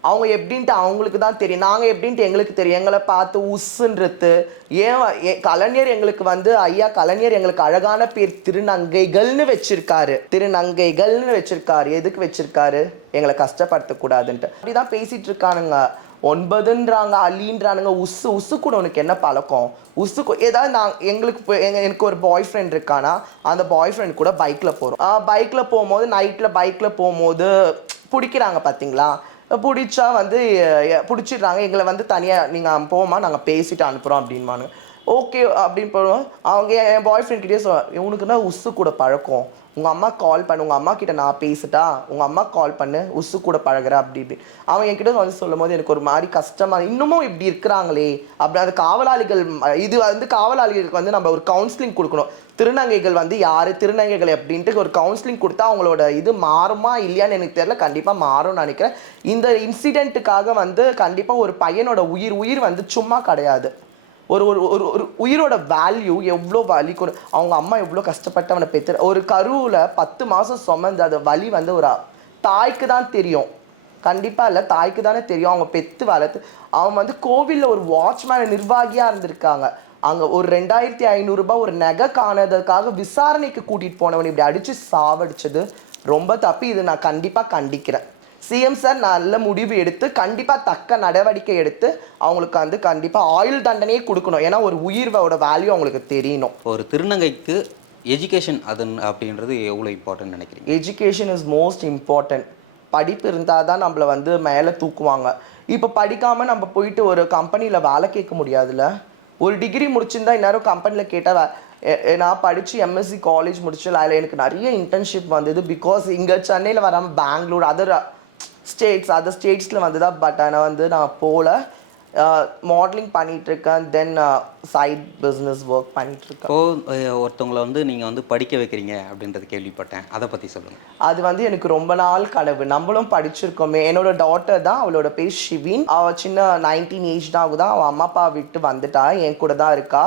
அவங்க எப்படின்ட்டு அவங்களுக்கு தான் தெரியும். நாங்கள் எப்படின்ட்டு எங்களுக்கு தெரியும். எங்களை பார்த்து உஸ்ஸுன்றது ஏன் ஏ- கலைஞர் எங்களுக்கு வந்து ஐயா கலைஞர் எங்களுக்கு அழகான பேர் திருநங்கைகள்னு வச்சிருக்காரு. திருநங்கைகள்னு வச்சிருக்காரு. எதுக்கு வச்சிருக்காரு? எங்களை கஷ்டப்படுத்தக்கூடாதுன்ட்டு. அப்படிதான் பேசிட்டு இருக்கானுங்க ஒன்பதுன்றாங்க அலின்றானுங்க உசு உசு கூட உனக்கு என்ன பழக்கம்? உசு ஏதாவது நான் எங்களுக்கு இப்போ எனக்கு ஒரு பாய் ஃப்ரெண்ட் இருக்கானா அந்த பாய் ஃப்ரெண்ட் கூட பைக்கில் போகிறோம் பைக்கில் போகும்போது நைட்டில் பைக்கில் போகும்போது பிடிக்கிறாங்க பார்த்தீங்களா பிடிச்சா வந்து பிடிச்சிடுறாங்க. எங்களை வந்து தனியாக நீங்கள் போமா நாங்கள் பேசிட்டு அனுப்புகிறோம் அப்படின்பானுங்க. ஓகே அப்படின்னு போடுவோம் அவங்க என் பாய் ஃப்ரெண்ட் கிட்டே சொல்ல உனக்கு உசு கூட பழக்கம். உங்கள் அம்மா கால் பண்ணு உங்கள் அம்மா கிட்ட நான் பேசிட்டா உங்கள் அம்மா கால் பண்ணு உசு கூட பழகிற அப்படி இப்படி. அவன் என்கிட்ட வந்து சொல்லும் போது எனக்கு ஒரு மாதிரி கஷ்டமா இன்னமும் இப்படி இருக்கிறாங்களே அப்படி அந்த காவலாளிகள் இது வந்து காவலாளிகளுக்கு வந்து நம்ம ஒரு கவுன்சிலிங் கொடுக்கணும். திருநங்கைகள் வந்து யார் திருநங்கைகள் அப்படின்ட்டு ஒரு கவுன்சிலிங் கொடுத்தா அவங்களோட இது மாறுமா இல்லையான்னு எனக்கு தெரியல. கண்டிப்பாக மாறும்னு நினைக்கிறேன். இந்த இன்சிடென்ட்டுக்காக வந்து கண்டிப்பாக ஒரு பையனோட உயிர் உயிர் வந்து சும்மா கிடையாது. ஒரு ஒரு ஒரு ஒரு உயிரோட வேல்யூ எவ்வளோ வலிக்கும் அவங்க அம்மா எவ்வளோ கஷ்டப்பட்டு அவனை பெற்று ஒரு கருவில் பத்து மாதம் சுமந்து அது வலி வந்து ஒரு தாய்க்கு தான் தெரியும். கண்டிப்பாக இல்லை தாய்க்கு தானே தெரியும். அவங்க பெத்து வளர்த்து அவன் வந்து கோவிலில் ஒரு வாட்ச்மேன் நிர்வாகியாக இருந்திருக்காங்க. அங்கே ஒரு ரெண்டாயிரத்தி ஐநூறுரூபா ஒரு நகை காணதுக்காக விசாரணைக்கு கூட்டிகிட்டு போனவன் இப்படி அடித்து சாவடிச்சது ரொம்ப தப்பு. இது நான் கண்டிப்பாக கண்டிக்கிறேன். சிஎம் சார் நல்ல முடிவு எடுத்து கண்டிப்பாக தக்க நடவடிக்கை எடுத்து அவங்களுக்கு வந்து கண்டிப்பாக ஆயுள் தண்டனையே கொடுக்கணும். ஏன்னா ஒரு உயிரோட வேல்யூ அவங்களுக்கு தெரியணும். ஒரு திருநங்கைக்கு எஜுகேஷன் அது அப்படின்றது எவ்வளோ இம்பார்ட்டன்ட் நினைக்கிறீங்க? எஜுகேஷன் இஸ் மோஸ்ட் இம்பார்ட்டன்ட் படிப்பு இருந்தால் தான் நம்மளை வந்து மேலே தூக்குவாங்க. இப்போ படிக்காமல் நம்ம போயிட்டு ஒரு கம்பெனியில் வேலை கேட்க முடியாதுல்ல? ஒரு டிகிரி முடிச்சிருந்தா இந்நேரம் கம்பெனியில் கேட்டால் நான் படித்து எம்எஸ்சி காலேஜ் முடிச்சு அதில் எனக்கு நிறைய இன்டர்ன்ஷிப் வந்தது பிகாஸ் இங்கே சென்னையில் வராமல் பெங்களூர் அதர் ஸ்டேட்ஸ் அதர் ஸ்டேட்ஸில் வந்து தான் பட் ஆனால் வந்து நான் போகல மாடலிங் பண்ணிட்டு இருக்கேன் தென் சைட் பிஸ்னஸ் ஒர்க் பண்ணிட்டு இருக்கேன் இப்போ ஒருத்தவங்களை வந்து நீங்கள் வந்து படிக்க வைக்கிறீங்க அப்படின்றது கேள்விப்பட்டேன். அதை பற்றி சொல்லுங்கள் அது வந்து எனக்கு ரொம்ப நாள் கனவு. நம்மளும் படிச்சிருக்கோமே. என்னோட டாட்டர் தான் அவளோட பேர் ஷிவின். அவ சின்ன நைன்டீன் ஏஜ் தான் ஆகுதா. அவன் அம்மா அப்பா விட்டு வந்துட்டா. என் கூட தான் இருக்கா.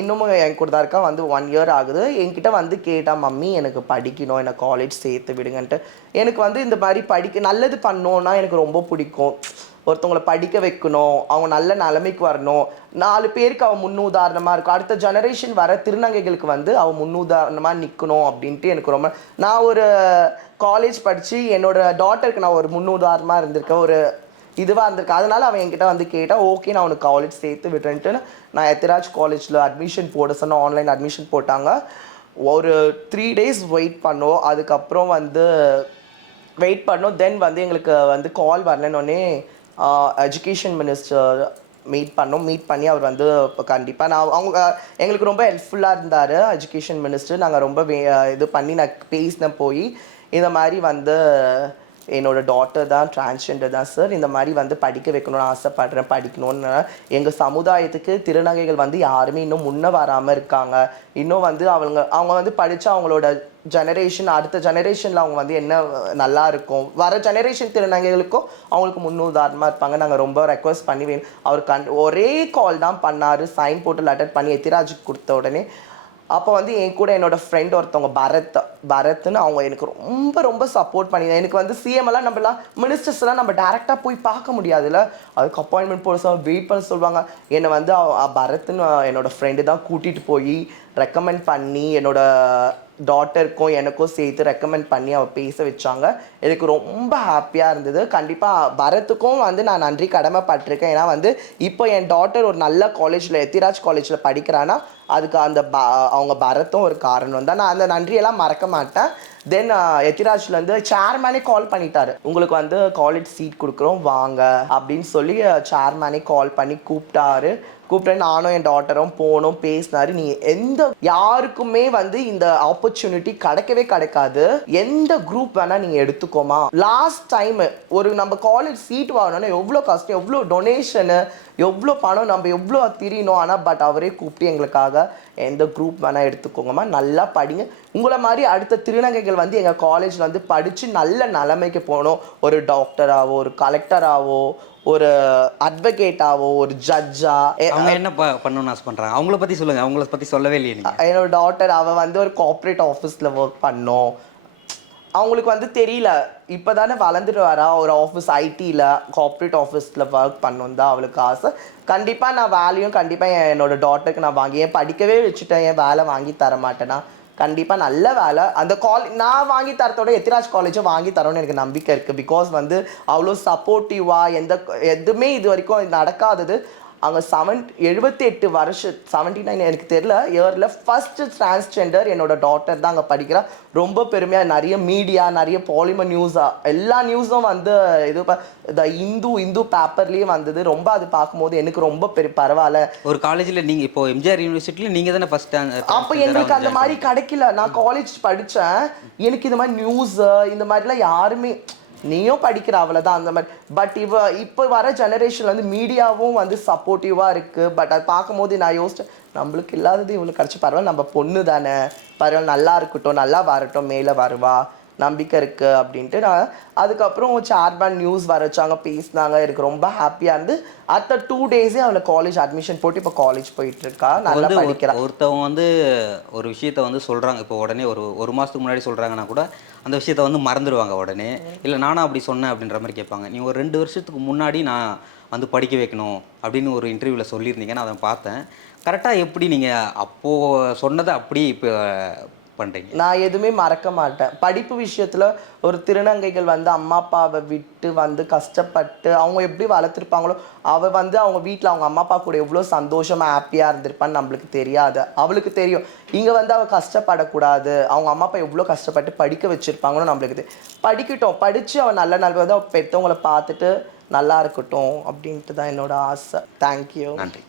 இன்னமும் என் கூட தான் இருக்கா. வந்து ஒன் இயர் ஆகுது. என்கிட்ட வந்து கேட்டா மம்மி எனக்கு படிக்கணும். என்னை காலேஜ் சேர்த்து விடுங்கன்ட்டு. எனக்கு வந்து இந்த மாதிரி படிக்க நல்லது பண்ணோன்னா எனக்கு ரொம்ப பிடிக்கும். ஒருத்தவங்கள படிக்க வைக்கணும் அவங்க நல்ல நிலைமைக்கு வரணும். நாலு பேருக்கு அவன் முன்னுதாரணமாக இருக்கும். அடுத்த ஜெனரேஷன் வர திருநங்கைகளுக்கு வந்து அவன் முன்னுதாரணமாக நிற்கணும் அப்படின்ட்டு எனக்கு ரொம்ப நான் ஒரு காலேஜ் படித்து என்னோடய டாட்டருக்கு நான் ஒரு முன்னுதாரணமாக இருந்திருக்கேன். ஒரு இதுவாக இருந்திருக்கு அதனால அவன் என்கிட்ட வந்து கேட்டால் ஓகே நான் உனக்கு காலேஜ் சேர்த்து விடுறேன்ட்டு. நான் எத்திராஜ் காலேஜில் அட்மிஷன் போட சொன்னால் ஆன்லைன் அட்மிஷன் போட்டாங்க. ஒரு த்ரீ டேஸ் வெயிட் பண்ணோம். அதுக்கப்புறம் வந்து வெயிட் பண்ணோம். தென் வந்து எங்களுக்கு வந்து கால் வரலன்னொடனே எஜுகேஷன் மினிஸ்டர் மீட் பண்ணோம். மீட் பண்ணி அவர் வந்து இப்போ கண்டிப்பாக நான் அவங்க எங்களுக்கு ரொம்ப ஹெல்ப்ஃபுல்லாக இருந்தார் எஜுகேஷன் மினிஸ்டர் நாங்கள் ரொம்ப வே- இது பண்ணி நான் பேசினேன் போய் இந்த மாதிரி வந்து என்னோட டாட்டர் தான் டிரான்ஸ்ஜெண்டர் தான் சார் இந்த மாதிரி வந்து படிக்க வைக்கணும்னு ஆசைப்படுறேன் படிக்கணும்னு. எங்கள் சமுதாயத்துக்கு திருநங்கைகள் வந்து யாருமே இன்னும் முன்னே வராமல் இருக்காங்க. இன்னும் வந்து அவங்க அவங்க வந்து படித்து அவங்களோட ஜெனரேஷன் அடுத்த ஜெனரேஷனில் அவங்க வந்து என்ன நல்லா இருக்கும். வர ஜெனரேஷன் திருநங்கைகளுக்கும் அவங்களுக்கு முன்னுதாரணமாக இருப்பாங்க. நாங்கள் ரொம்ப ரெக்வஸ்ட் பண்ணி வேணும். அவர் கண் ஒரே கால் தான் பண்ணார். சைன் போட்டு லெட்டர் பண்ணி எத்திராஜுக்கு கொடுத்த உடனே அப்போ வந்து என் கூட என்னோட ஃப்ரெண்ட் ஒருத்தவங்க பரத் பரத்னு அவங்க எனக்கு ரொம்ப ரொம்ப சப்போர்ட் பண்ணி எனக்கு வந்து சிஎம் எல்லாம் மினிஸ்டர்ஸ்லாம் நம்ம டேரெக்டாக போய் பார்க்க முடியாதுல்ல. அதுக்கு அப்பாயின்மெண்ட் போட சொல்ல வெயிட் பண்ண சொல்லுவாங்க. என்னை வந்து பரத்னு என்னோடய ஃப்ரெண்டு தான் கூட்டிகிட்டு போய் ரெக்கமெண்ட் பண்ணி என்னோட டாட்டருக்கும் எனக்கும் சேர்த்து ரெக்கமெண்ட் பண்ணி அவள் பேச வச்சாங்க. எனக்கு ரொம்ப ஹாப்பியாக இருந்தது. கண்டிப்பாக பரத்துக்கும் வந்து நான் நன்றி கடமைப்பட்டிருக்கேன். ஏன்னா வந்து இப்போ என் டாட்டர் ஒரு நல்ல காலேஜில் எத்திராஜ் காலேஜில் படிக்கிறான்னா அதுக்கு அந்த ப அவங்க பரத்தும் ஒரு காரணம் தான். நான் அந்த நன்றியெல்லாம் மறக்க மாட்டேன். தென் எத்திராஜ்லேருந்து சேர்மேனே கால் பண்ணிட்டாரு. உங்களுக்கு வந்து காலேஜ் சீட் கொடுக்குறோம் வாங்க. அப்படின்னு சொல்லி சேர்மேனே கால் பண்ணி கூப்பிட்டாரு. கூப்பிட்டு நானும் என் டாட்டரும் போனோம் பேசினாரு. நீ எந்த யாருக்குமே வந்து இந்த ஆப்பர்ச்சுனிட்டி கிடைக்கவே கிடைக்காது. எந்த குரூப் வேணா நீங்க எடுத்துக்கோமா. லாஸ்ட் டைம் ஒரு நம்ம காலேஜ் சீட் வாங்கணும்னா எவ்வளோ கஷ்டம் எவ்வளோ டொனேஷனு எவ்வளோ பணம் நம்ம எவ்வளோ தெரியணும் ஆனால் பட் அவரே கூப்பிட்டு எங்களுக்காக எந்த குரூப் வேணால் எடுத்துக்கோங்கம்மா. நல்லா படிங்க. உங்களை மாதிரி அடுத்த திருநங்கைகள் வந்து எங்கள் காலேஜில் வந்து படித்து நல்ல நிலைமைக்கு போகணும். ஒரு டாக்டராவோ ஒரு கலெக்டராவோ ஒரு அட்வொகேட்டாவோ ஒரு ஜட்ஜா அவங்க என்ன பண்ணணும்னு ஆசை பண்ணுறாங்க அவங்கள பற்றி சொல்லுங்கள் அவங்கள பற்றி சொல்லவே இல்லையே என்னோட டாட்டர் அவ வந்து ஒரு கார்ப்பரேட் ஆஃபீஸில் ஒர்க் பண்ணோம். அவங்களுக்கு வந்து தெரியல. இப்போ தானே வளர்ந்துட்டு வரா. ஒரு ஆஃபீஸ் ஐடியில் கார்ப்பரேட் ஆஃபீஸில் ஒர்க் பண்ணணும் தான் அவளுக்கு ஆசை. கண்டிப்பாக நான் வேலையும் கண்டிப்பாக என்னோடய டாட்டருக்கு நான் வாங்கி ஏன் படிக்கவே வச்சுட்டேன். என் வேலை வாங்கி தர மாட்டேன்னா கண்டிப்பாக நல்ல வேலை. அந்த காலே நான் வாங்கி தரத்தோட எத்திராஜ் காலேஜும் வாங்கி தரோன்னு எனக்கு நம்பிக்கை இருக்குது பிகாஸ் வந்து அவ்வளோ சப்போர்ட்டிவாக எந்த எதுவுமே இது வரைக்கும் நடக்காதது. அங்கே செவன் எழுபத்தி எட்டு வருஷம் செவன்டி நைன் எனக்கு தெரியல இயரில் ஃபர்ஸ்ட் டிரான்ஸ்ஜெண்டர் என்னோட டாட்டர் தான் அங்கே படிக்கிறா. ரொம்ப பெருமையாக நிறைய மீடியா நிறைய பாலிமர் நியூஸா எல்லா நியூஸும் வந்து இது த இந்து இந்து பேப்பர்லேயே வந்தது. ரொம்ப அது பார்க்கும்போது எனக்கு ரொம்ப பெரிய பரவாயில்ல. ஒரு காலேஜில் நீங்கள் இப்போ எம்ஜிஆர் யூனிவர்சிட்டியில் நீங்கள் தானே ஃபஸ்ட் அப்போ எங்களுக்கு அந்த மாதிரி கிடைக்கல. நான் காலேஜ் படித்தேன் எனக்கு இந்த மாதிரி நியூஸ் இந்த மாதிரிலாம் யாருமே நீயும் படிக்கிற அவ்வளோதான் அந்த மாதிரி. பட் இவ இப்போ வர ஜெனரேஷன் வந்து மீடியாவும் வந்து சப்போர்ட்டிவாக இருக்குது பட் அது பார்க்கும்போது நான் யோசிச்சேன் நம்மளுக்கு இல்லாதது இவளுக்கு கிடச்சி பரவாயில்ல நம்ம பொண்ணு தானே பரவாயில்ல நல்லா இருக்கட்டும் நல்லா வரட்டும் மேலே வருவா. நம்பிக்கை இருக்கு அப்படின்ட்டு நான் அதுக்கப்புறம் சேர்பேன் நியூஸ் வர வச்சாங்க பேசினாங்க. எனக்கு ரொம்ப ஹாப்பியாக இருந்து அடுத்த டூ டேஸே அவளை காலேஜ் அட்மிஷன் போட்டு இப்போ காலேஜ் போயிட்டு இருக்கா. நல்லா படிக்கிறா. ஒரு- ஒருத்தவங்க வந்து ஒரு விஷயத்த வந்து சொல்கிறாங்க இப்போ உடனே ஒரு ஒரு மாதத்துக்கு முன்னாடி சொல்கிறாங்கன்னா கூட அந்த விஷயத்த வந்து மறந்துடுவாங்க உடனே. இல்லை நானும் அப்படி சொன்னேன் அப்படின்ற மாதிரி கேட்பாங்க. நீ ஒரு ரெண்டு வருஷத்துக்கு முன்னாடி நான் வந்து படிக்க வைக்கணும் அப்படின்னு ஒரு இன்டர்வியூவில் சொல்லியிருந்தீங்க நான் அதை பார்த்தேன். கரெக்டாக எப்படி நீங்கள் அப்போது சொன்னதை அப்படியே இப்போ பண்ணுறீங்க நான் எதுவுமே மறக்க மாட்டேன். படிப்பு விஷயத்துல ஒரு திருநங்கைகள் வந்து அம்மா அப்பாவை விட்டு வந்து கஷ்டப்பட்டு அவங்க எப்படி வளர்த்துருப்பாங்களோ அவ வந்து அவங்க வீட்டில் அவங்க அம்மா அப்பா கூட எவ்வளோ சந்தோஷமா ஹாப்பியாக இருந்திருப்பான்னு நம்மளுக்கு தெரியாது. அவளுக்கு தெரியும். இங்கே வந்து அவள் கஷ்டப்படக்கூடாது. அவங்க அம்மா அப்பா எவ்வளோ கஷ்டப்பட்டு படிக்க வச்சிருப்பாங்களோ நம்மளுக்கு படிக்கட்டும். படித்து அவள் நல்ல நாள் வந்து அவள் பெற்றவங்கள பார்த்துட்டு நல்லா இருக்கட்டும் அப்படின்ட்டு தான் என்னோட ஆசை. தேங்க்யூ நன்றி.